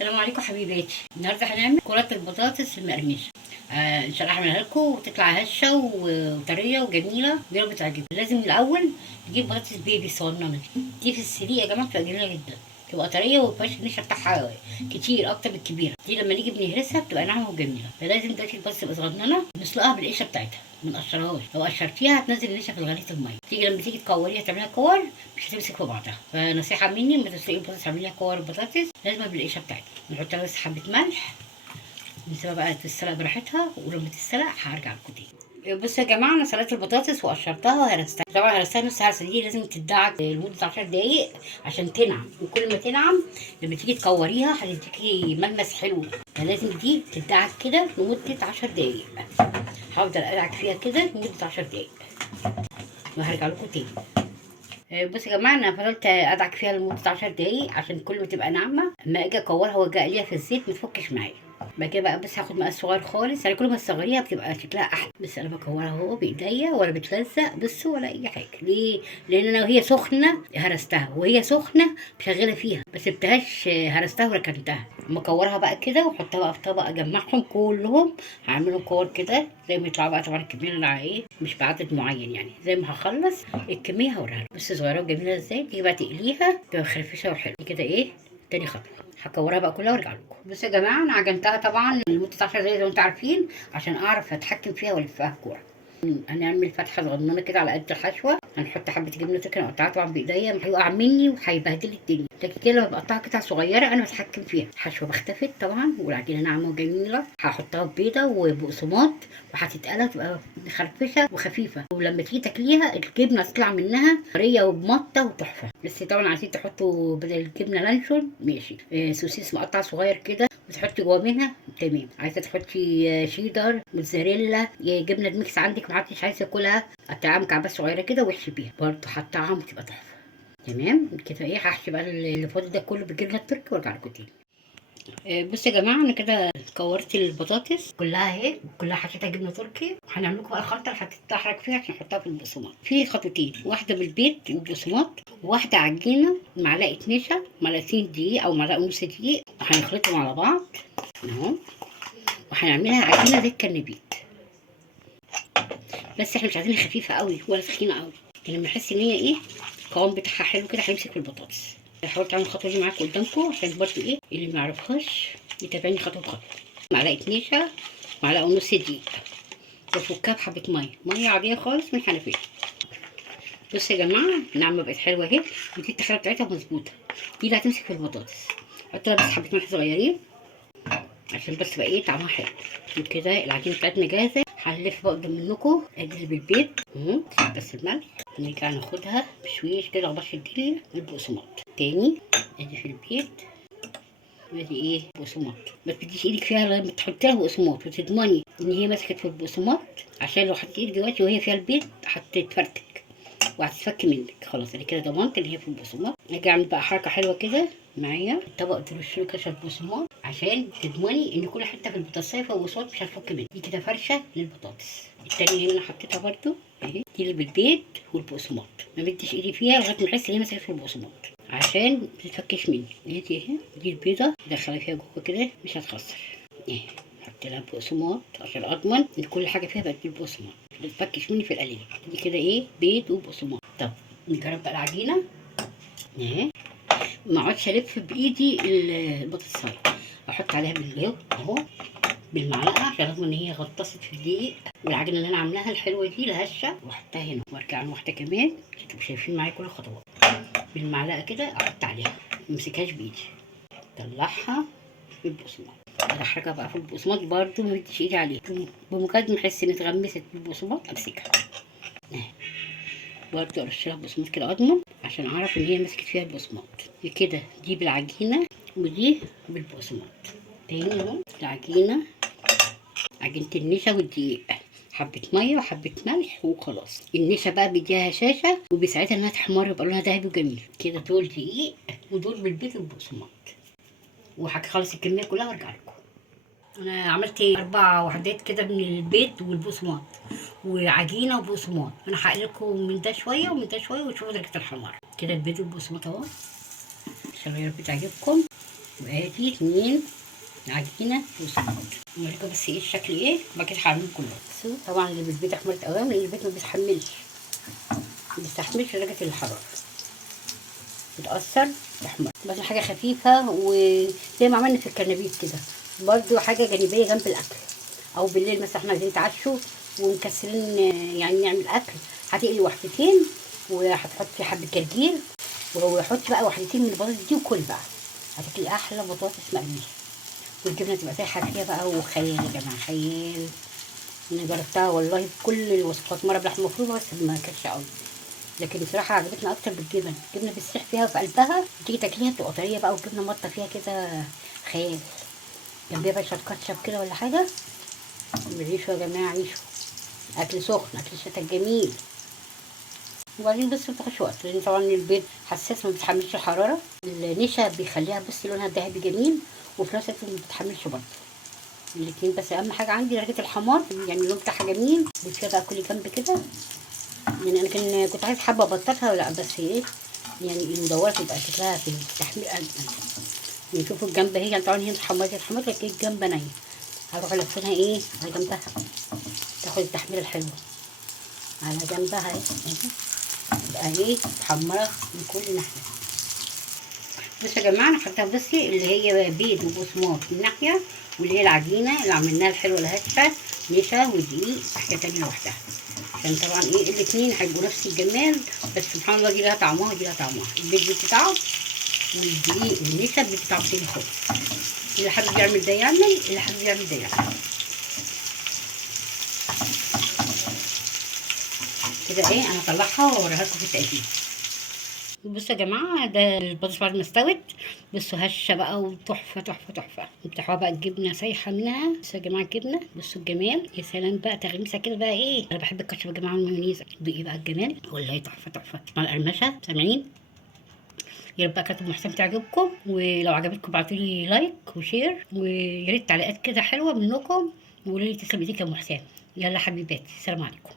السلام عليكم حبيباتي. النهارده هنعمل كرات البطاطس المقرمشه. ان شاء الله هعملها لكم وتطلع هشه وطريه وجميله دي بتعجبكم. لازم الاول نجيب بطاطس بيبي صغننه دي في السليق يا جماعه، بتبقى جميله جدا، تبقى طريه ومبقاش النشا بتاعها كتير اكتر من الكبيره. دي لما نيجي بنهرسها بتبقى ناعمه وجميله. فلازم دلوقتي البطاطس تبقى صغننه نسلقها بالقشره بتاعتها، ما نقشرهاش. لو قشرتيها هتنزل النشا في غلية الميه. لما تيجي تكوريها تعمليها كور مش هتمسك في بعضها. فنصيحه مني لما تسلقي البطاطس تعمليها كور البطاطس لازم بالقشره بتاعتها. نحط لها بس حبه ملح نسيبها بقى تتسلق براحتها، ولما تتسلق هرجع لكم تاني. بصوا يا جماعه، انا سلقت البطاطس وقشرتها وهرستها. طبعا هرستها نص ساعه، دي لازم تدعك لمده 10 دقايق عشان تنعم، وكل ما تنعم لما تيجي تكوريها هتديكي ملمس حلو. فلازم دي تدعك كده لمده 10 دقايق. هفضل ادعك فيها كده لمده 10 دقايق وهرجع لكم تاني. بصوا يا جماعه، انا فضلت ادعك فيها لمده 10 دقايق عشان كل ما تبقى ناعمه اما اجي اكورها واجي اقليها في الزيت ما تفكش معايا. بعد كده بقى بس هاخد مقاس صغير خالص، يعني كل ما تصغريها بتبقى شكلها احلى. بس انا بكورها اهو بايديا ولا بتلزق بصوا ولا اي حاجه. ليه؟ لان انا وهي سخنه هرستها، وهي سخنه مشغله فيها، ما سبتهاش هرستها وركنتها. اما اكورها بقى كده واحطها بقى في طبق، اجمعهم كلهم هعملهم كور كده زي ما يطلعوا بقى. طبعا الكميه اللي انا ايه مش بعدد معين، يعني زي ما هخلص الكميه هوريها لكم. بس صغيره وجميله ازاي. تيجي بقى تقليها تبقى خفيفه وحلوه كده. ايه تاني خطوه هكورها بقى كلها وارجع لكم. بصوا يا جماعه، انا عجنتها طبعا لمده 10 دقايق زي ما انتم عارفين عشان اعرف اتحكم فيها والفها كوره. هنعمل فتحه صغننه كده على قد الحشوه. هنحط حبه جبنه تركي، انا قطعتها طبعا بايديا، هيقع مني وهيبهدل الدنيا. لكن كده لما بقطعها قطع صغيره انا بتحكم فيها. الحشوه بختفت طبعا والعجينه ناعمه وجميله. هحطها في بيضه وبقسماط وهتتقلى تبقى مخرفشه وخفيفه. ولما تيجي تاكليها الجبنه تطلع منها طريه وبمطه وتحفه. بس طبعا عايزين تحطوا بدل الجبنه لانشون ماشي، سوسيس مقطع صغير كده وتحطي جوا منها تمام. عايزه تحطي شيدر موتزاريلا جبنه ميكس عندك، محدش عايز ياكلها قطعها مكعبات صغيره كده واحشي بيها برضه هتطعم وتبقى تحفه. تمام كده. ايه هحشي بقى اللي فاضل ده كله بالجبنه التركي وارجع لكم تاني. بصوا يا جماعه، انا كده كورت البطاطس كلها اهي، كلها حشيتها جبنه تركي. هنعمل لكم بقى الخلطه اللي هتتحرك فيها عشان نحطها في البقسماط. في خطوتين، واحده بالبيض والبقسماط، وواحده عجينه معلقه نشا، معلقتين دقيق او معلقه ونص دقيق، وهنخلطهم على بعض اهو. وهنعملها عجينه زي الكرنبيت، بس احنا مش عايزينها خفيفه قوي ولا تخينه قوي. يعني لما نحس ان هي ايه القوام بتاعها حلو كده هيمسك في البطاطس. حاولت اعمل الخطوه دي معاكم قدامكم عشان برضو ايه اللي ما يعرفهاش يتابعني خطوه بخطوه. معلقه نشا، معلقه ونص دقيق، وفكها بحبه ميه عاديه خالص من الحنفيه. بصوا يا جماعه، النعمه بقت حلوه اهي، ودي التخانه بتاعتها مظبوطه. دي اللي هتمسك في البطاطس. حط لها بس حبه ملح صغيرين عشان بس تبقى ايه طعمها حلو. وكده العجينه بتاعتنا جاهزه. هنلف بقى قدام منكم ادي بالبيض بس الملح. نرجع ناخدها بشويش كده عباش الدقيق البقسماط تاني. ادي في البيض وادي ايه بقسماط. ما تديش ايدك فيها لما تحطي لها بقسماط وتضمني ان هي مسكت في البقسماط، عشان لو حطيتي ايدك دلوقتي وهي فيها البيض هتتفرتك وهتتفك منك. خلاص انا كده ضمنت ان هي في البقسماط. اجي اعمل بقى حركه حلوه كده معايا الطبق، ترشله كده بقسماط عشان تضمني ان كل حته في البطاطسايه فيها بقسماط مش هتفك منك. دي كده فرشه للبطاطس. التانية اللي انا حطيتها برده اهي، دي اللي بالبيض والبقسماط. ما مديش ايدي فيها لغايه ما احس ان هي مسكت في البقسماط عشان ما تتفكش مني. دي اهي، دي البيضه دخلها فيها جوه كده مش هتخسر اهي. حط لها بقسماط عشان اضمن ان كل حاجه فيها بقت بالبقسماط ما تتفكش مني في القليه. دي كده ايه بيض وبقسماط. طب نجرب بقى العجينه اهي. ما اقعدش الف بايدي البطاطسايه، احط عليها بالليو اهو بالمعلقه عشان اضمن ان هي غطست في الدقيق. والعجينه اللي انا عاملاها الحلوه دي الهشه واحطها هنا، وارجع واحده كمان عشان تبقوا شايفين معايا كل الخطوات. بالمعلقه كده احط عليها، ما امسكهاش بايدي، طلعها بالبقسماط. ادحرجها بقى في البقسماط برده، ما مديش ايدي عليها. بمجرد ما احس ان اتغمست بالبقسماط امسكها اهي برده، ارشها بقسماط كده اضمن عشان اعرف ان هي مسكت فيها البقسماط. كده دي بالعجينه ودي بالبقسماط. تاني اهو العجينه، عجينه النشا والدقيق، حبه ميه وحبه ملح وخلاص. النشا بقى بيديها هشاشه وبيساعدها انها تحمر يبقى لونها ذهبي وجميل كده. دول دقيق ودول بالبيض والبقسماط. وهخلص الكميه كلها وارجع لكم. انا عملت 4 وحدات كده من البيض والبقسماط وعجينه وبقسماط. انا هقلل لكم من ده شويه ومن ده شويه وتشوفوا درجه الحمار. كده البيض والبقسماط اهو، عشان يا رب تعجبكم. وادي 2 عجينه وسكر. اوريكم بس ايه الشكل ايه، وبعد كده هعمله كله. بصوا طبعا اللي بالبيت احمرت قوي لان البيت ما بيستحملش درجه الحراره، بتأثر تحمر. بس حاجه خفيفه وزي ما عملنا في الكرنبيط كده، برضو حاجه جانبيه جنب الاكل، او بالليل مثلا احنا عايزين نتعشوا ومكسرين يعني نعمل اكل، هتقلي واحدتين وهتحطي حبه جرجير وحطي بقى واحدتين من البطاطس دي وكل بقى، هتاكلي احلى بطاطس مقليه. والجبنه تبقى سايحه فيها بقى، وخيال يا جماعه خيال. انا جربتها والله بكل الوصفات، مره بلحمه مفرومه بس ما كانتش قوي، لكن بصراحه عجبتنا اكتر بالجبن. الجبنه بتسيح فيها في قلبها، تيجي تاكليها تبقى طريه بقى، والجبنه مطه فيها كده خيال. جنبيها بقى شويه كاتشب كده ولا حاجه، عيشوا يا جماعه عيشوا، اكل سخن، اكل الشتا الجميل. وبعدين بس متاخدش وقت لان طبعا البيض حساس ما بيتحملش الحراره، النشا بيخليها بصي لونها ذهبي جميل، وفي نفس الوقت ما بتتحملش برضه الاتنين. بس اهم حاجه عندي درجه الحمار، يعني اللون بتاعها جميل. بتفيها بقى كل جنب كده، يعني انا كنت عايز حابه ابططها ولا بس ايه، يعني المدوره تبقى شكلها في التحمير اجمل. يعني شوفوا الجنب هي يعني طبعا هي اتحمرت لكن الجنب نايم، هروح الفها ايه على جنبها، تاخد التحميره الحلوه على جنبها اهي، تبقى ايه محمره من كل ناحيه. بصوا يا جماعه انا خدتها بصي اللي هي بيض وبصمات من ناحيه، واللي هي العجينه اللي عملناها الحلوه الهشه نشا ودقيق ناحيه تانيه لوحدها، عشان طبعا ايه الاتنين هيبقوا نفس الجمال. بس سبحان الله دي لها طعمها ودي لها طعمها، البيض بيدي طعم والدقيق والنشا بيدي طعم تاني خالص. اللي حابب يعمل ده يعمل، اللي حابب يعمل ده يعمل كده. ايه انا هطلعها واوريها لكم في التقديم. بصوا يا جماعه ده البطاطس بعد ما استوت، بصوا هشه بقى وتحفه تحفه تحفه. بتاعها بقى الجبنه سايحه منها. بصوا يا جماعه الجبنه، بصوا الجمال، يا سلام بقى تغميسه كده بقى ايه. انا بحب الكاتشب يا جماعه والمايونيز، دقي بقى الجمال والله تحفه تحفه مع القرمشه. سامعين؟ يا رب بقى كانت محسن تعجبكم، ولو عجبتكم ابعتوا لي لايك وشير، ويا ريت تعليقات كده حلوه منكم، وقولوا لي تسلم ايديك يا ام حسام. يلا حبيباتي، السلام عليكم.